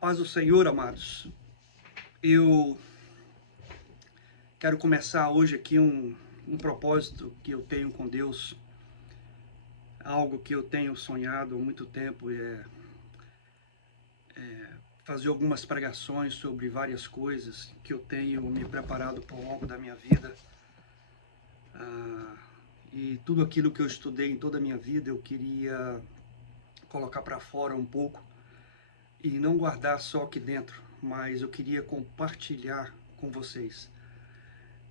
Paz do Senhor, amados. Eu quero começar hoje aqui um propósito que eu tenho com Deus, algo que eu tenho sonhado há muito tempo, fazer algumas pregações sobre várias coisas que eu tenho me preparado ao longo da minha vida. E tudo aquilo que eu estudei em toda a minha vida, eu queria colocar para fora um pouco e não guardar só aqui dentro, mas eu queria compartilhar com vocês.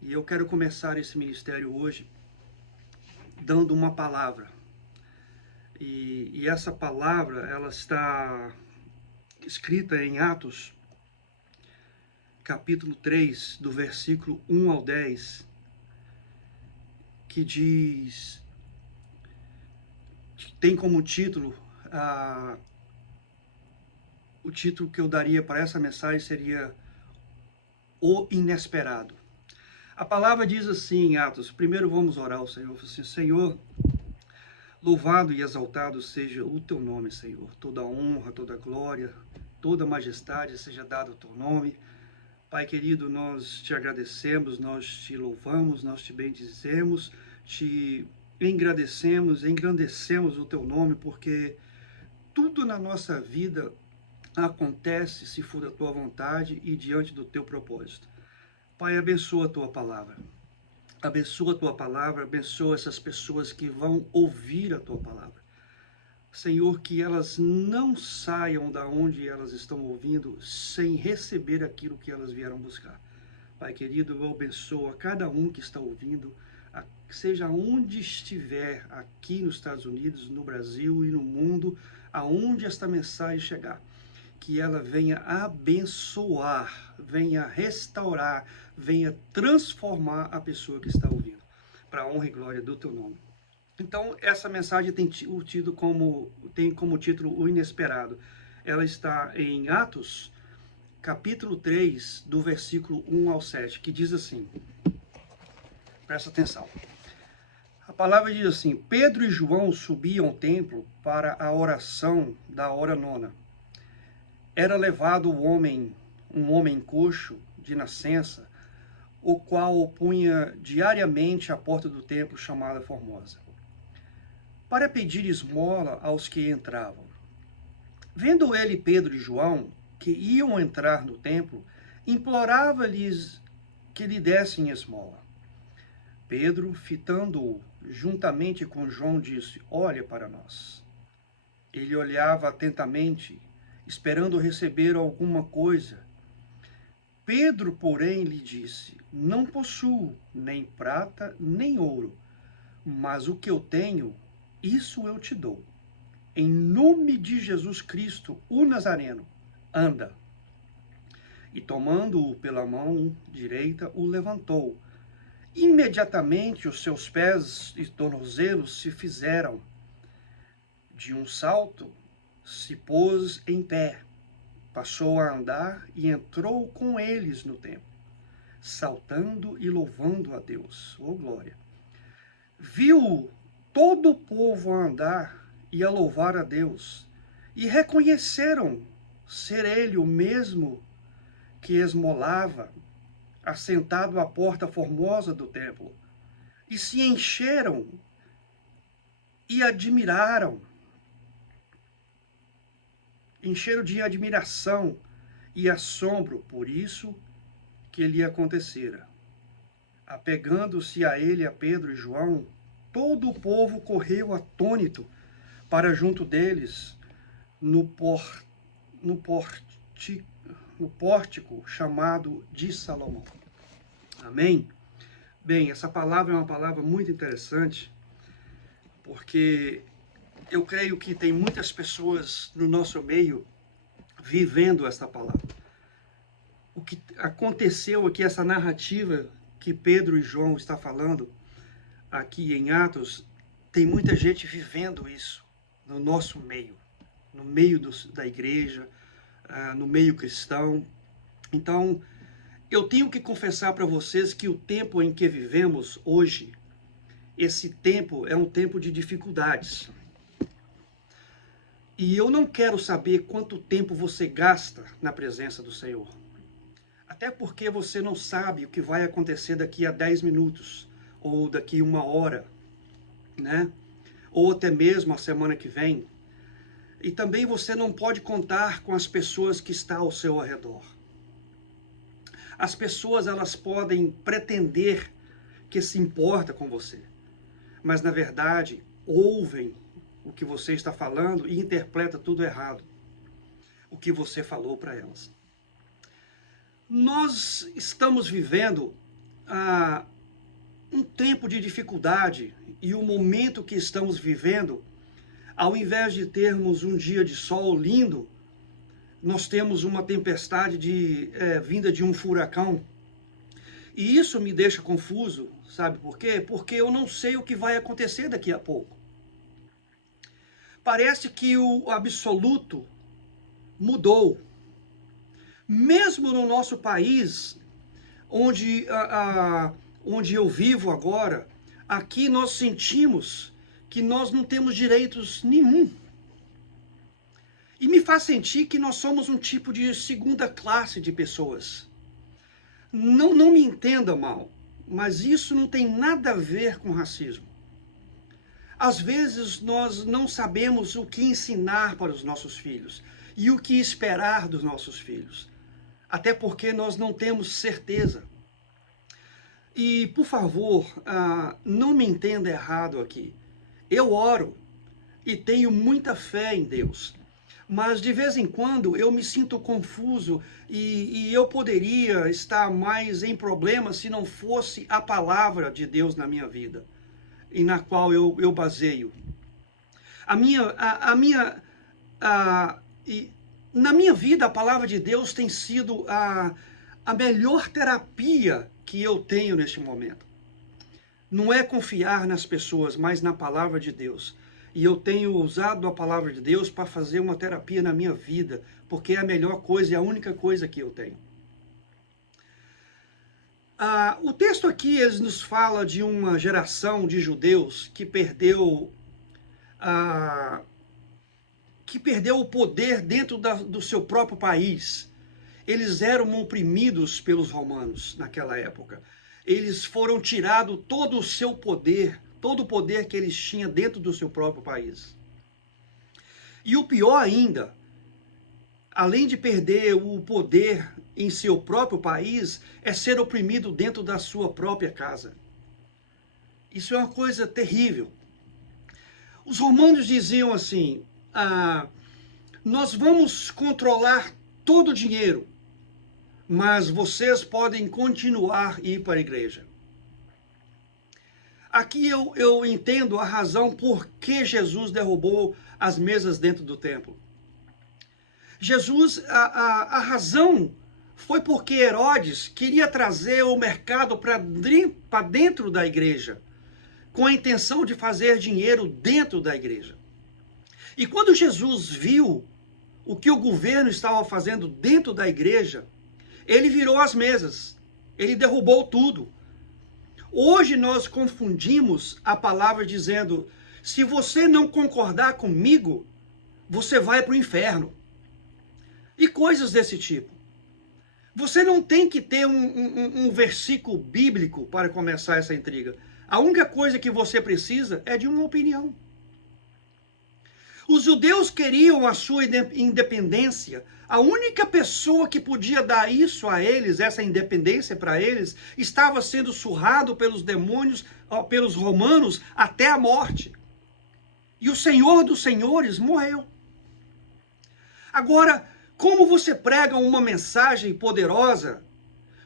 E eu quero começar esse ministério hoje dando uma palavra. E essa palavra, ela está escrita em Atos, capítulo 3, do versículo 1 ao 10, que diz, tem como título, o título que eu daria para essa mensagem seria O Inesperado. A palavra diz assim em Atos, primeiro vamos orar ao Senhor, assim, Senhor, louvado e exaltado seja o teu nome, Senhor. Toda honra, toda glória, toda majestade seja dada ao teu nome. Pai querido, nós te agradecemos, nós te louvamos, nós te bendizemos, te engrandecemos o teu nome, porque tudo na nossa vida acontece se for da tua vontade e diante do teu propósito. Pai, abençoa a tua palavra. Abençoa a tua palavra, abençoa essas pessoas que vão ouvir a tua palavra. Senhor, que elas não saiam da onde elas estão ouvindo sem receber aquilo que elas vieram buscar. Pai querido, eu abençoo a cada um que está ouvindo, seja onde estiver, aqui nos Estados Unidos, no Brasil e no mundo, aonde esta mensagem chegar. Que ela venha abençoar, venha restaurar, venha transformar a pessoa que está ouvindo, para a honra e glória do teu nome. Então, essa mensagem tem como título O Inesperado. Ela está em Atos, capítulo 3, do versículo 1 ao 7, que diz assim, presta atenção. A palavra diz assim, Pedro e João subiam ao templo para a oração da hora nona. Era levado um homem coxo de nascença, o qual o punha diariamente à porta do templo chamada Formosa, para pedir esmola aos que entravam. Vendo ele Pedro e João, que iam entrar no templo, implorava-lhes que lhe dessem esmola. Pedro, fitando-o juntamente com João, disse, olha para nós. Ele olhava atentamente, esperando receber alguma coisa. Pedro, porém, lhe disse, não possuo nem prata nem ouro, mas o que eu tenho, isso eu te dou. Em nome de Jesus Cristo, o Nazareno, anda. E tomando-o pela mão direita, o levantou. Imediatamente os seus pés e tornozelos se fizeram. De um salto, se pôs em pé. Passou a andar e entrou com eles no templo, saltando e louvando a Deus. Oh, glória! Viu todo o povo a andar e a louvar a Deus, e reconheceram ser ele o mesmo que esmolava, assentado à porta formosa do templo, e se encheram e admiraram. Encheram de admiração e assombro por isso que lhe acontecera. Apegando-se a ele, a Pedro e João, todo o povo correu atônito para junto deles, no pórtico chamado de Salomão. Amém? Bem, essa palavra é uma palavra muito interessante, porque eu creio que tem muitas pessoas no nosso meio vivendo esta palavra. O que aconteceu aqui, essa narrativa que Pedro e João estão falando aqui em Atos, tem muita gente vivendo isso no nosso meio, no meio da igreja, no meio cristão. Então, eu tenho que confessar para vocês que o tempo em que vivemos hoje, esse tempo é um tempo de dificuldades. E eu não quero saber quanto tempo você gasta na presença do Senhor. Até porque você não sabe o que vai acontecer daqui a 10 minutos, ou daqui uma hora, né? Ou até mesmo a semana que vem. E também você não pode contar com as pessoas que estão ao seu redor. As pessoas, elas podem pretender que se importa com você, mas na verdade ouvem o que você está falando e interpreta tudo errado, o que você falou para elas. Nós estamos vivendo um tempo de dificuldade, e o momento que estamos vivendo, ao invés de termos um dia de sol lindo, nós temos uma tempestade vinda de um furacão. E isso me deixa confuso, sabe por quê? Porque eu não sei o que vai acontecer daqui a pouco. Parece que o absoluto mudou. Mesmo no nosso país, onde eu vivo agora, aqui nós sentimos que nós não temos direitos nenhum. E me faz sentir que nós somos um tipo de segunda classe de pessoas. Não me entenda mal, mas isso não tem nada a ver com racismo. Às vezes nós não sabemos o que ensinar para os nossos filhos e o que esperar dos nossos filhos, até porque nós não temos certeza. E, por favor, não me entenda errado aqui. Eu oro e tenho muita fé em Deus. Mas de vez em quando eu me sinto confuso e eu poderia estar mais em problemas se não fosse a palavra de Deus na minha vida, e na qual eu baseio. Na minha vida, a palavra de Deus tem sido a melhor terapia que eu tenho neste momento. Não é confiar nas pessoas, mas na palavra de Deus. E eu tenho usado a palavra de Deus para fazer uma terapia na minha vida, porque é a melhor coisa e a única coisa que eu tenho. O texto aqui nos fala de uma geração de judeus que perdeu o poder dentro do seu próprio país. Eles eram oprimidos pelos romanos naquela época. Eles foram tirados todo o seu poder, todo o poder que eles tinham dentro do seu próprio país. E o pior ainda, além de perder o poder em seu próprio país, é ser oprimido dentro da sua própria casa. Isso é uma coisa terrível. Os romanos diziam assim, nós vamos controlar todo o dinheiro, mas vocês podem continuar a ir para a igreja. Aqui eu entendo a razão por que Jesus derrubou as mesas dentro do templo. A razão foi porque Herodes queria trazer o mercado para dentro da igreja, com a intenção de fazer dinheiro dentro da igreja. E quando Jesus viu o que o governo estava fazendo dentro da igreja, ele virou as mesas, ele derrubou tudo. Hoje nós confundimos a palavra dizendo, se você não concordar comigo, você vai para o inferno. E coisas desse tipo. Você não tem que ter um versículo bíblico para começar essa intriga. A única coisa que você precisa é de uma opinião. Os judeus queriam a sua independência. A única pessoa que podia dar isso a eles, essa independência para eles, estava sendo surrado pelos demônios, pelos romanos, até a morte. E o Senhor dos Senhores morreu. Agora, como você prega uma mensagem poderosa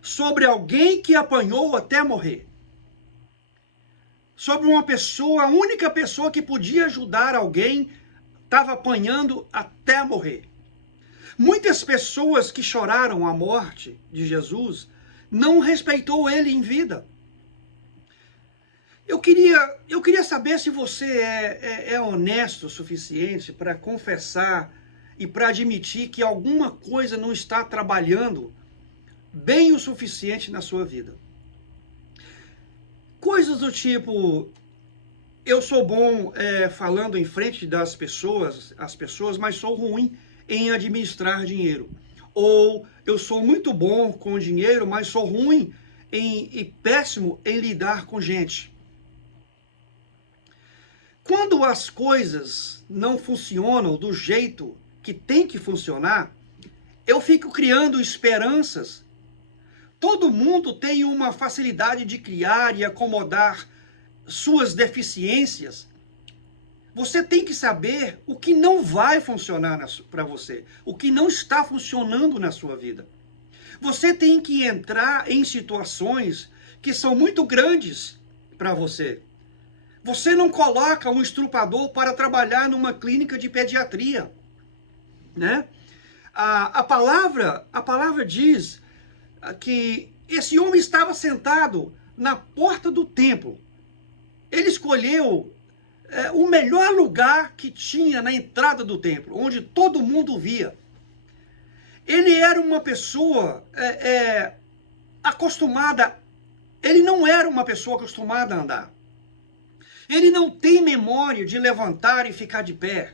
sobre alguém que apanhou até morrer? Sobre uma pessoa, a única pessoa que podia ajudar alguém, estava apanhando até morrer. Muitas pessoas que choraram a morte de Jesus não respeitou ele em vida. Eu queria saber se você é honesto o suficiente para confessar e para admitir que alguma coisa não está trabalhando bem o suficiente na sua vida. Coisas do tipo, eu sou bom falando em frente das pessoas, mas sou ruim em administrar dinheiro. Ou eu sou muito bom com dinheiro, mas sou ruim e péssimo em lidar com gente. Quando as coisas não funcionam do jeito que tem que funcionar, eu fico criando esperanças. Todo mundo tem uma facilidade de criar e acomodar suas deficiências. Você tem que saber o que não vai funcionar para você, o que não está funcionando na sua vida. Você tem que entrar em situações que são muito grandes para você. Você não coloca um estrupador para trabalhar numa clínica de pediatria, né? A palavra diz que esse homem estava sentado na porta do templo. Ele escolheu o melhor lugar que tinha na entrada do templo, onde todo mundo via. Ele era uma pessoa acostumada, ele não era uma pessoa acostumada a andar. Ele não tem memória de levantar e ficar de pé.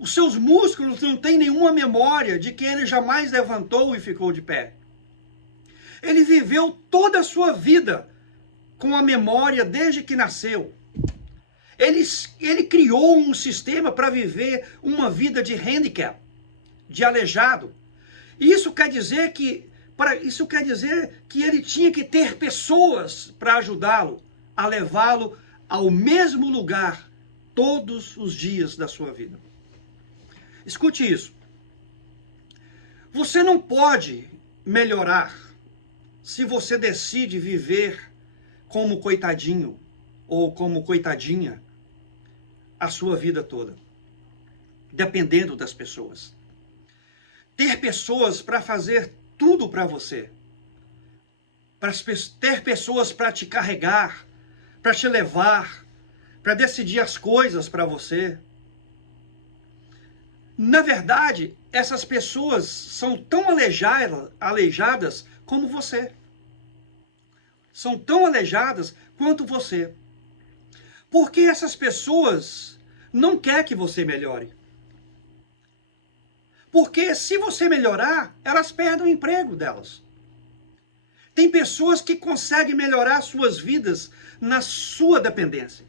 Os seus músculos não têm nenhuma memória de que ele jamais levantou e ficou de pé. Ele viveu toda a sua vida com a memória desde que nasceu. Ele criou um sistema para viver uma vida de handicap, de aleijado. E isso quer dizer que ele tinha que ter pessoas para ajudá-lo a levá-lo ao mesmo lugar todos os dias da sua vida. Escute isso. Você não pode melhorar se você decide viver como coitadinho ou como coitadinha a sua vida toda, dependendo das pessoas. Ter pessoas para fazer tudo para você, ter pessoas para te carregar, para te levar, para decidir as coisas para você. Na verdade, essas pessoas são tão aleijadas como você. São tão aleijadas quanto você. Porque essas pessoas não querem que você melhore. Porque se você melhorar, elas perdem o emprego delas. Tem pessoas que conseguem melhorar suas vidas na sua dependência.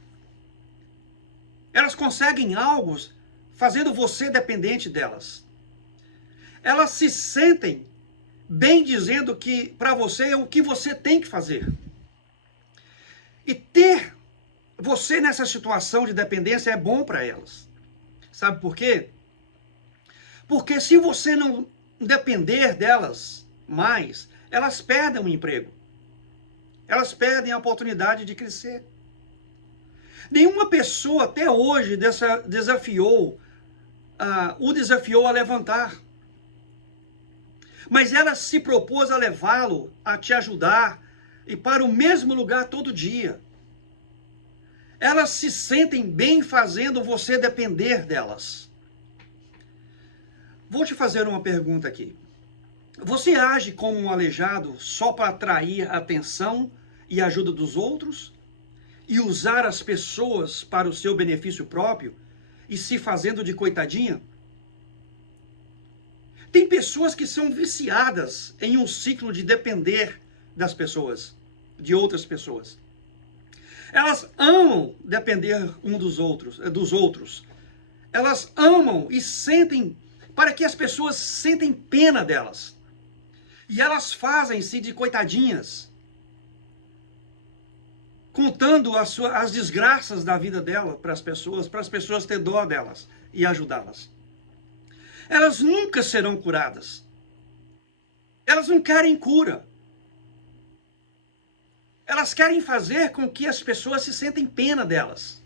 Elas conseguem algo fazendo você dependente delas. Elas se sentem bem dizendo que para você é o que você tem que fazer. E ter você nessa situação de dependência é bom para elas. Sabe por quê? Porque se você não depender delas mais, elas perdem o emprego. Elas perdem a oportunidade de crescer. Nenhuma pessoa até hoje o desafiou a levantar. Mas ela se propôs a levá-lo, a te ajudar, e para o mesmo lugar todo dia. Elas se sentem bem fazendo você depender delas. Vou te fazer uma pergunta aqui. Você age como um aleijado só para atrair a atenção e a ajuda dos outros? E usar as pessoas para o seu benefício próprio? E se fazendo de coitadinha? Tem pessoas que são viciadas em um ciclo de depender das pessoas, de outras pessoas. Elas amam depender dos outros. Elas amam e sentem, para que as pessoas sentem pena delas. E elas fazem-se de coitadinhas, contando as desgraças da vida dela para as pessoas ter dó delas e ajudá-las. Elas nunca serão curadas. Elas não querem cura. Elas querem fazer com que as pessoas se sentem pena delas,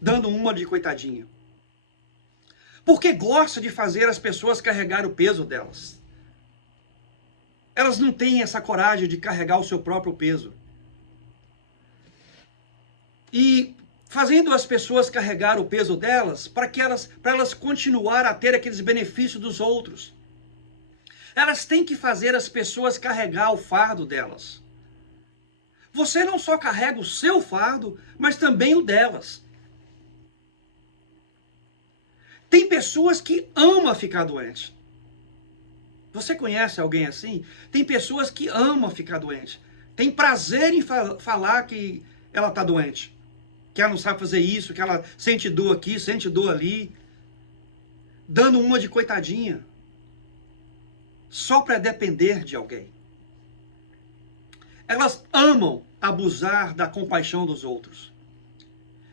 dando uma de coitadinha. Porque gosta de fazer as pessoas carregar o peso delas. Elas não têm essa coragem de carregar o seu próprio peso. E fazendo as pessoas carregar o peso delas, para elas continuar a ter aqueles benefícios dos outros. Elas têm que fazer as pessoas carregar o fardo delas. Você não só carrega o seu fardo, mas também o delas. Tem pessoas que amam ficar doente. Você conhece alguém assim? Tem pessoas que amam ficar doente. Tem prazer em falar que ela está doente. Que ela não sabe fazer isso, que ela sente dor aqui, sente dor ali. Dando uma de coitadinha. Só para depender de alguém. Elas amam abusar da compaixão dos outros.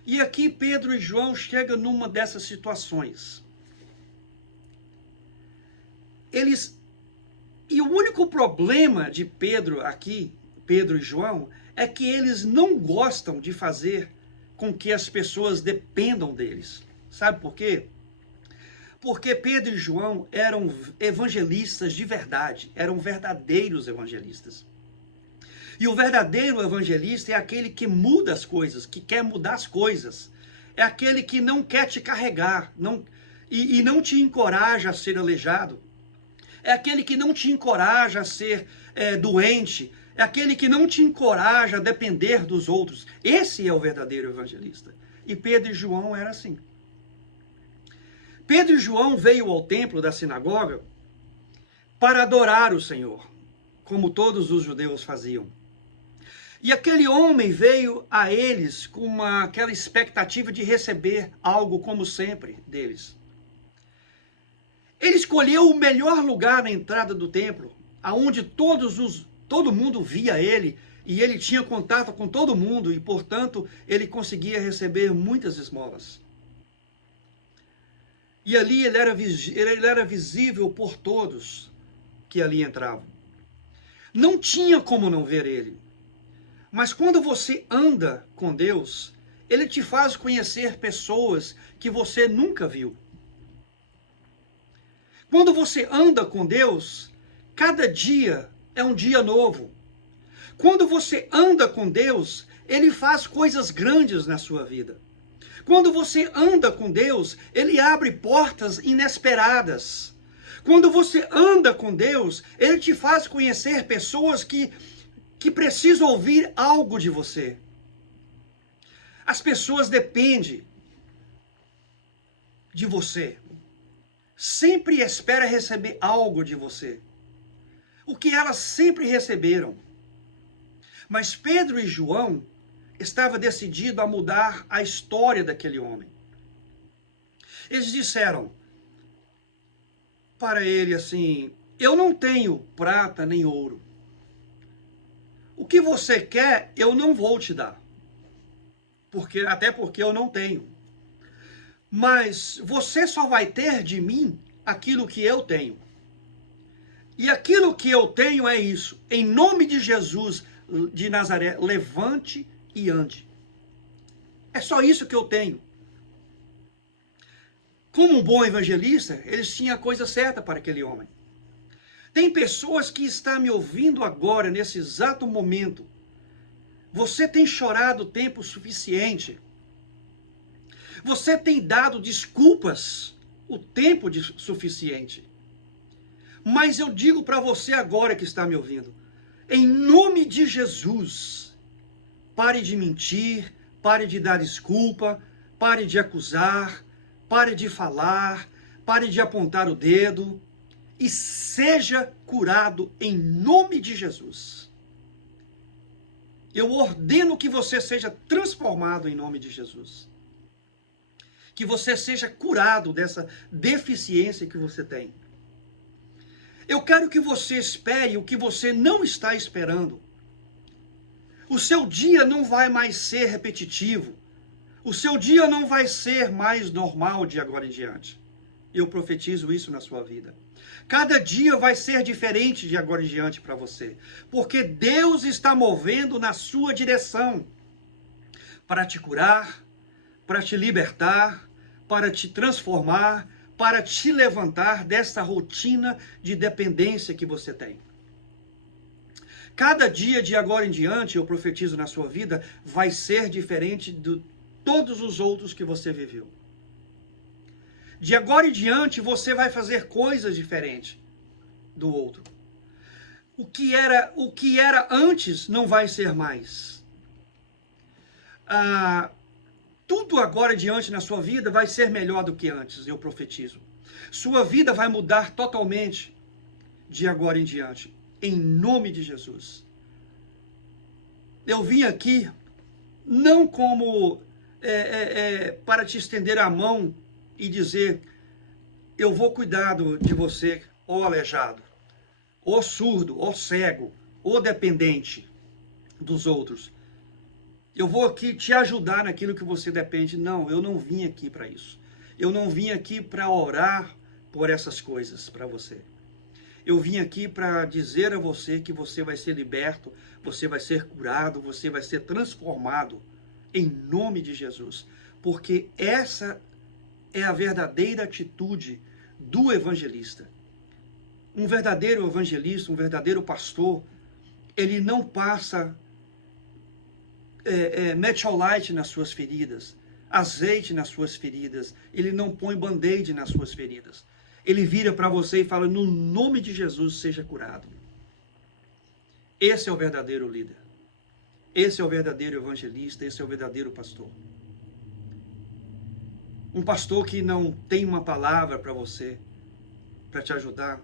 E aqui Pedro e João chegam numa dessas situações. E o único problema de Pedro aqui, Pedro e João, é que eles não gostam de fazer com que as pessoas dependam deles. Sabe por quê? Porque Pedro e João eram evangelistas de verdade, eram verdadeiros evangelistas. E o verdadeiro evangelista é aquele que muda as coisas, que quer mudar as coisas. É aquele que não quer te carregar e não te encoraja a ser aleijado. É aquele que não te encoraja a ser doente. É aquele que não te encoraja a depender dos outros. Esse é o verdadeiro evangelista. E Pedro e João eram assim. Pedro e João veio ao templo da sinagoga para adorar o Senhor, como todos os judeus faziam. E aquele homem veio a eles com aquela expectativa de receber algo como sempre deles. Ele escolheu o melhor lugar na entrada do templo, aonde todo mundo via ele, e ele tinha contato com todo mundo, e portanto ele conseguia receber muitas esmolas. E ali ele era visível por todos que ali entravam. Não tinha como não ver ele. Mas quando você anda com Deus, Ele te faz conhecer pessoas que você nunca viu. Quando você anda com Deus, cada dia é um dia novo. Quando você anda com Deus, Ele faz coisas grandes na sua vida. Quando você anda com Deus, Ele abre portas inesperadas. Quando você anda com Deus, Ele te faz conhecer pessoas que precisam ouvir algo de você. As pessoas dependem de você. Sempre espera receber algo de você. O que elas sempre receberam. Mas Pedro e João estavam decididos a mudar a história daquele homem. Eles disseram para ele assim: eu não tenho prata nem ouro. O que você quer, eu não vou te dar. Até porque eu não tenho. Mas você só vai ter de mim aquilo que eu tenho. E aquilo que eu tenho é isso. Em nome de Jesus de Nazaré, levante e ande. É só isso que eu tenho. Como um bom evangelista, eles tinham a coisa certa para aquele homem. Tem pessoas que estão me ouvindo agora, nesse exato momento. Você tem chorado tempo suficiente. Você tem dado desculpas o tempo suficiente. Mas eu digo para você agora que está me ouvindo, em nome de Jesus, pare de mentir, pare de dar desculpa, pare de acusar, pare de falar, pare de apontar o dedo e seja curado em nome de Jesus. Eu ordeno que você seja transformado em nome de Jesus. Que você seja curado dessa deficiência que você tem. Eu quero que você espere o que você não está esperando. O seu dia não vai mais ser repetitivo. O seu dia não vai ser mais normal de agora em diante. Eu profetizo isso na sua vida. Cada dia vai ser diferente de agora em diante para você. Porque Deus está movendo na sua direção. Para te curar, para te libertar, para te transformar, para te levantar dessa rotina de dependência que você tem. Cada dia de agora em diante, eu profetizo na sua vida, vai ser diferente de todos os outros que você viveu. De agora em diante, você vai fazer coisas diferentes do outro. O que era antes não vai ser mais. Tudo agora diante na sua vida vai ser melhor do que antes, eu profetizo. Sua vida vai mudar totalmente de agora em diante, em nome de Jesus. Eu vim aqui não como para te estender a mão e dizer, eu vou cuidar de você, ó aleijado, ó surdo, ó cego, ó dependente dos outros. Eu vou aqui te ajudar naquilo que você depende. Não, eu não vim aqui para isso. Eu não vim aqui para orar por essas coisas para você. Eu vim aqui para dizer a você que você vai ser liberto, você vai ser curado, você vai ser transformado em nome de Jesus. Porque essa é a verdadeira atitude do evangelista. Um verdadeiro evangelista, um verdadeiro pastor, ele não passa metiolite nas suas feridas, azeite nas suas feridas, ele não põe band-aid nas suas feridas. Ele vira para você e fala, no nome de Jesus, seja curado. Esse é o verdadeiro líder. Esse é o verdadeiro evangelista, esse é o verdadeiro pastor. Um pastor que não tem uma palavra para você, para te ajudar,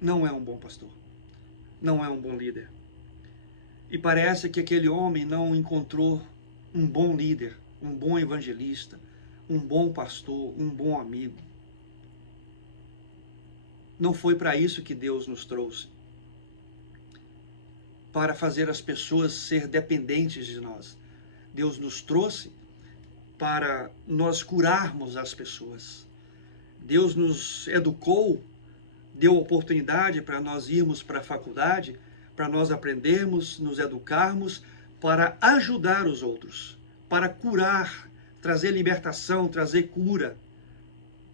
não é um bom pastor. Não é um bom líder. E parece que aquele homem não encontrou um bom líder, um bom evangelista, um bom pastor, um bom amigo. Não foi para isso que Deus nos trouxe. Para fazer as pessoas ser dependentes de nós. Deus nos trouxe para nós curarmos as pessoas. Deus nos educou, deu oportunidade para nós irmos para a faculdade, para nós aprendermos, nos educarmos, para ajudar os outros, para curar, trazer libertação, trazer cura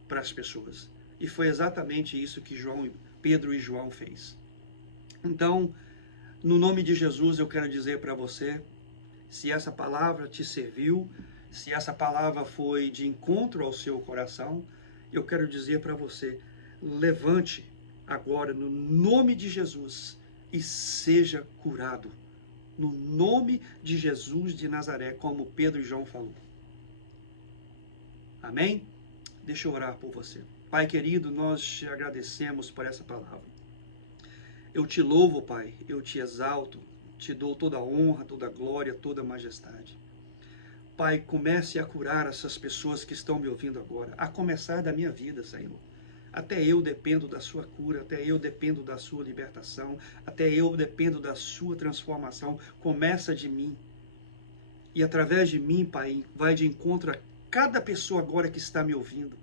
para as pessoas. E foi exatamente isso que Pedro e João fez. Então, no nome de Jesus, eu quero dizer para você, se essa palavra te serviu, se essa palavra foi de encontro ao seu coração, eu quero dizer para você, levante agora no nome de Jesus e seja curado. No nome de Jesus de Nazaré, como Pedro e João falou. Amém? Deixa eu orar por você. Pai querido, nós te agradecemos por essa palavra. Eu te louvo, Pai, eu te exalto, te dou toda a honra, toda a glória, toda a majestade. Pai, comece a curar essas pessoas que estão me ouvindo agora, a começar da minha vida, Senhor. Até eu dependo da sua cura, até eu dependo da sua libertação, até eu dependo da sua transformação. Começa de mim. E através de mim, Pai, vai de encontro a cada pessoa agora que está me ouvindo,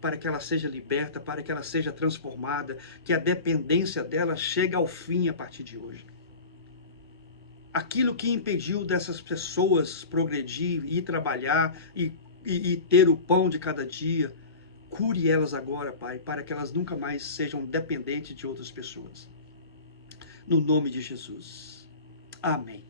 para que ela seja liberta, para que ela seja transformada, que a dependência dela chegue ao fim a partir de hoje. Aquilo que impediu dessas pessoas progredir, ir trabalhar e ter o pão de cada dia, cure elas agora, Pai, para que elas nunca mais sejam dependentes de outras pessoas. No nome de Jesus. Amém.